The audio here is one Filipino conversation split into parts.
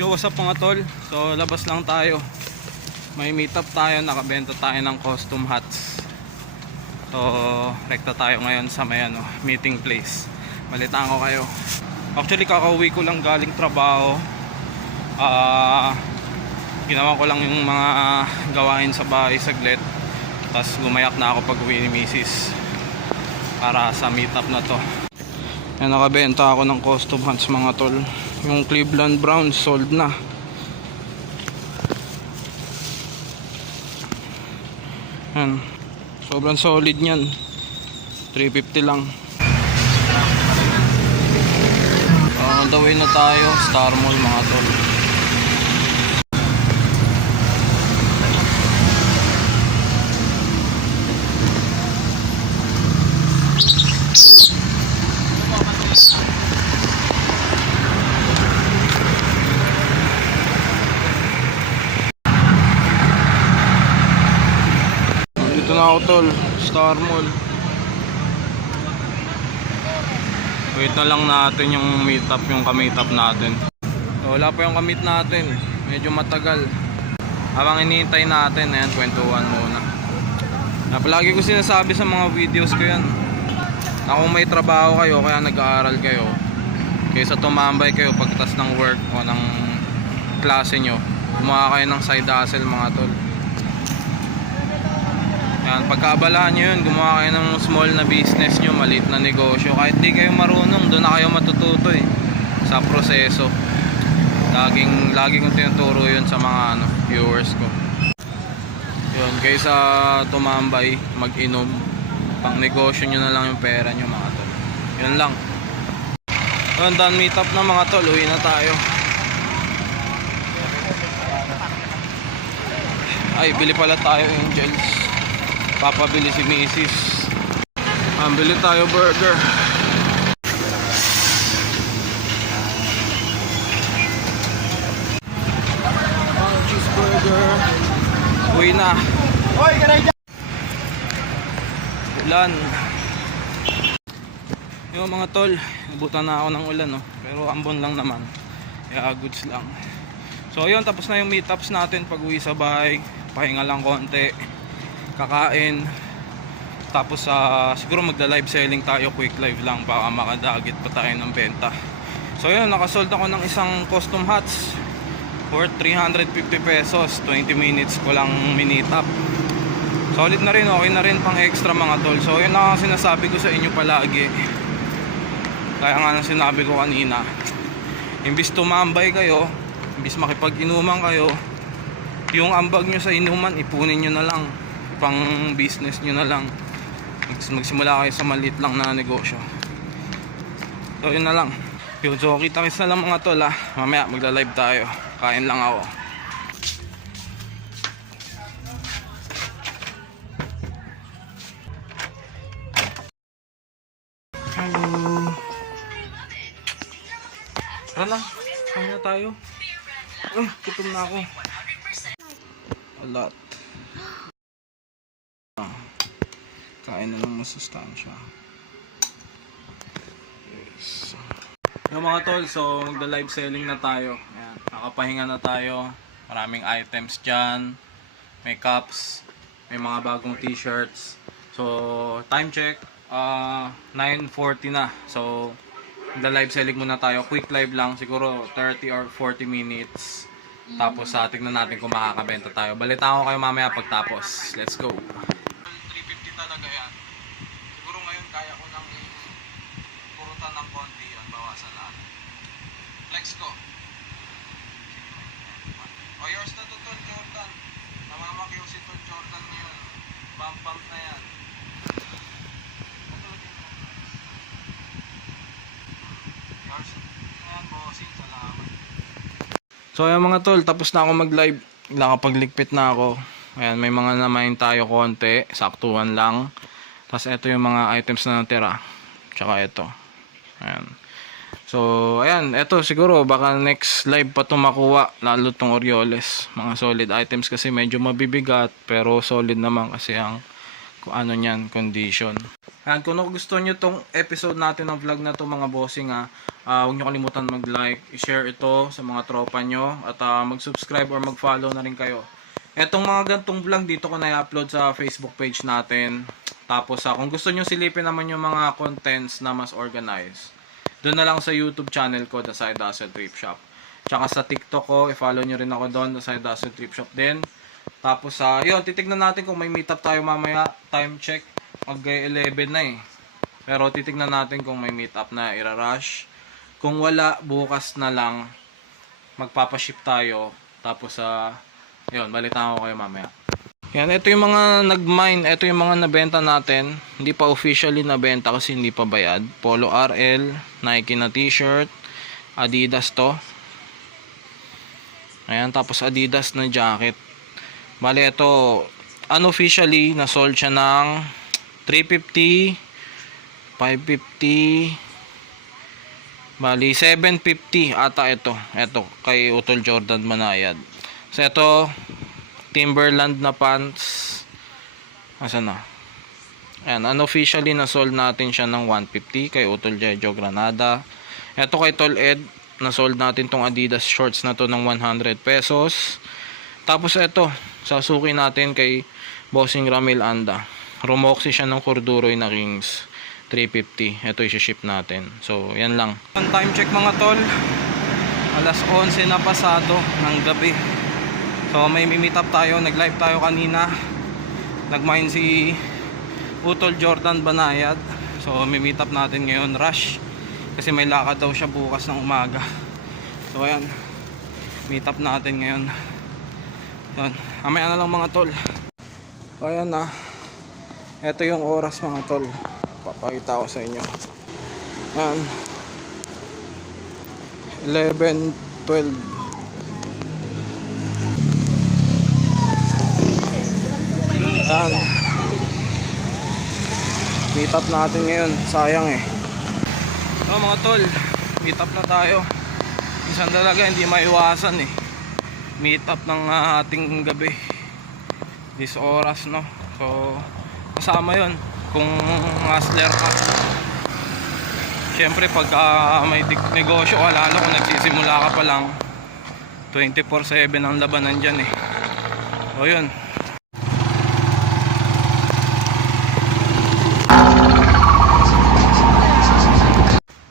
Yo, what's up mga tol? So, labas lang tayo. May meet up tayo, nakabenta tayo ng custom hats. So, rekta tayo ngayon sa may ano, meeting place. Balitaan ko kayo. Actually, kakauwi ko lang galing trabaho. Ah, ginawa ko lang yung mga gawain sa bahay saglit. Tapos gumayak na ako pag uwi ni Mrs. Para sa meet up na to. Yan, nakabenta ako ng custom hats mga tol. Yung Cleveland Browns sold na. Yan. Sobrang solid niyan. 350 lang. Uh, on the way na tayo. Star Mall mga tol. Dito na ako tol. Star Mall. Wait na lang natin yung meet up, yung ka-meet up natin. Wala pa yung ka-meet natin. Medyo matagal. Habang inihintay natin, ayan, kwentuhan muna. Na palagi ko sinasabi sa mga videos ko yan. Na kung may trabaho kayo, kaya nag-aaral kayo, kaysa tumambay kayo pagtas ng work o ng klase nyo, gumawa kayo ng side hustle mga tol. Yan, pagkaabalahan nyo yun, gumawa kayo ng small na business nyo, maliit na negosyo. Kahit di kayo marunong, doon na kayo matututo eh. Sa proseso. Laging, lagi kong tinuturo yun sa mga ano, viewers ko. Yun, kaysa tumambay, mag-inom, pang negosyo nyo na lang yung pera nyo mga tol. Yun lang. Yun, done meet up na mga tol, uwi na tayo. Ay, bili pala tayo angels. Papabili si Mrs. Ah, bili tayo burger. Oh, cheeseburger. Uwi na. Ulan. Yung mga tol, nabutan na ako ng ulan no. Pero ambon lang naman. Kaya goods lang. So yun, tapos na yung meetups natin pag uwi sa bahay. Pahinga lang konti. Kakain. Tapos sa siguro magda-live selling tayo, quick live lang baka makadagit pa tayo ng benta. So yun, nakasold ako ng isang custom hats worth 350 pesos. 20 minutes ko lang minute up. Solid na rin, okay na rin pang extra mga tol. So yun ang sinasabi ko sa inyo palagi. Kaya nga nang sinabi ko kanina, imbis tumambay kayo, imbis makipag-inuman kayo, yung ambag nyo sa inuman, ipunin nyo na lang. Pang business nyo na lang. Mag- Magsimula kayo sa maliit lang na negosyo. So yun na lang. Yun, so kita kits na lang mga tol ha. Mamaya magla-live tayo. Kain lang ako. Hello. Tara na. Kain na tayo. Ay, gutom na ako. A lot. Ah. Kain na ng masustansya. Yes. Yung mga tol, so magda-live selling na tayo. Ayan. Nakapahinga na tayo. Maraming items dyan. May cups. May mga bagong t-shirts. So, time check. ah 9.40 na. So, magda-live selling muna tayo. Quick live lang. Siguro 30 or 40 minutes. Tapos, sa tignan natin kung makakabenta tayo. Balitaan ko kayo mamaya pagtapos. Let's go. 350 talaga yan. Siguro ngayon kaya ko nang purutan ng konti yan. Bawasan natin. Flex ko. O yours na to, Tol Jordan. Namamakyaw si Tol Jordan ngayon. Bump bump na yan. Yours. Ayan, bossing. Salamat. So ayan mga tol, tapos na ako mag-live. Nakapagligpit na ako. Ayan, may mga namain tayo konti. Saktuhan lang. Tapos ito yung mga items na natira. Tsaka ito. Ayan. So, ayan, ito siguro baka next live pa tumakuha lalo tong Orioles. Mga solid items kasi medyo mabibigat pero solid naman kasi ang kung ano niyan, condition. Ayan, kung gusto nyo tong episode natin ng vlog na to mga bossing ha, ah, huwag nyo kalimutan mag-like, i-share ito sa mga tropa nyo, at ah, mag-subscribe or mag-follow na rin kayo. Etong mga gantong vlog dito ko na i-upload sa Facebook page natin. Tapos ah, kung gusto nyo silipin naman yung mga contents na mas organized, doon na lang sa YouTube channel ko, The Side Hustle Trip Shop. Tsaka sa TikTok ko, i-follow nyo rin ako doon, The Side Hustle Trip Shop din. Tapos sa yun, titignan natin kung may meetup tayo mamaya. Time check. Mag 11 na eh. Pero titignan natin kung may meetup na irarush. Kung wala, bukas na lang magpapaship tayo. Tapos sa yun, balitaan ko kayo mamaya. Yan, ito yung mga nag-mine, ito yung mga nabenta natin. Hindi pa officially nabenta kasi hindi pa bayad. Polo RL, Nike na t-shirt, Adidas to. Ayan, tapos Adidas na jacket. Bale, ito, unofficially, na-sold siya ng 350, 550, bali, 750 ata ito. Ito, kay Utol Jordan Manayad. So, ito, Timberland na pants. Asan na? Ayan, unofficially na-sold natin siya ng 150 kay Utol Jejo Granada. Ito kay Tol Ed, na-sold natin tong Adidas shorts na to ng 100 pesos. Tapos ito, sasuki natin kay Bossing Ramil Anda. Rumoxy siya ng Corduroy na Kings 350. Ito i-ship natin. So, yan lang. Time check mga tol. Alas 11 na pasado ng gabi. So, may meet up tayo. Nag-live tayo kanina. Nag-mine si Utol Jordan Banayad. So, may meet up natin ngayon. Rush. Kasi may lakad daw siya bukas ng umaga. So, ayan. Meet up natin ngayon. Yan. Amaya na lang mga tol. So, ayan na. Ito yung oras mga tol. Papakita ko sa inyo. Yan. 11, 12. Yan. Meet up natin ngayon. Sayang eh. So mga tol, meet up na tayo. Minsan talaga hindi maiwasan eh. Meet up ng ah, ating gabi. This oras no. So kasama yon kung hustler ka. Siyempre pag ah, may negosyo ka lalo kung nagsisimula ka pa lang 24/7 ang labanan dyan eh. So yun.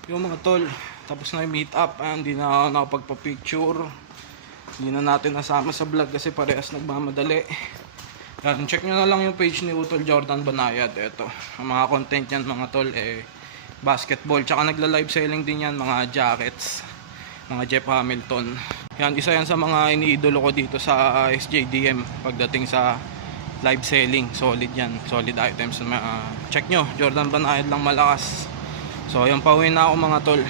Yung mga tol, tapos na yung meet up, ah, hindi na nakapagpa-picture. Hindi na natin nasama sa vlog kasi parehas nagmamadali. Yan, check nyo na lang yung page ni Utol Jordan Banayad. Ito, ang mga content yan mga tol, eh, basketball. Tsaka nagla-live selling din yan, mga jackets. Mga Jeff Hamilton. Yan, isa yan sa mga iniidolo ko dito sa ah, SJDM pagdating sa live selling. Solid yan, solid items. Uh, check nyo, Jordan Banayad lang malakas. So, ayun, pauwi na ako mga tol.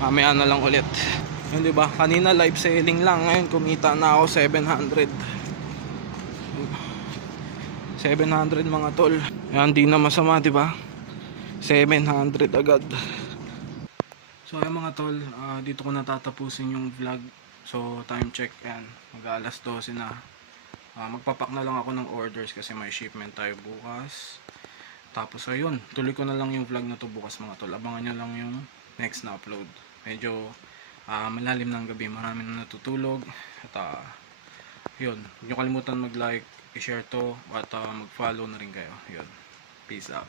Mamaya na lang ulit. Yun, di ba? Kanina live selling lang. Ngayon, kumita na ako 700. 700 mga tol. Yan, di na masama, di ba? 700 agad. So, ayun mga tol. ah, dito ko natatapusin yung vlog. So, time check. Yan. Mag alas 12 na. Ah, magpapak na lang ako ng orders kasi may shipment tayo bukas. Tapos ayun, tuloy ko na lang yung vlog na to bukas mga tol. Abangan nyo lang yung next na upload. Medyo ah, malalim ng gabi, marami na natutulog. At ah, yun, huwag nyo kalimutan mag-like, i-share to, at ah, mag-follow na rin kayo. Yun, peace out.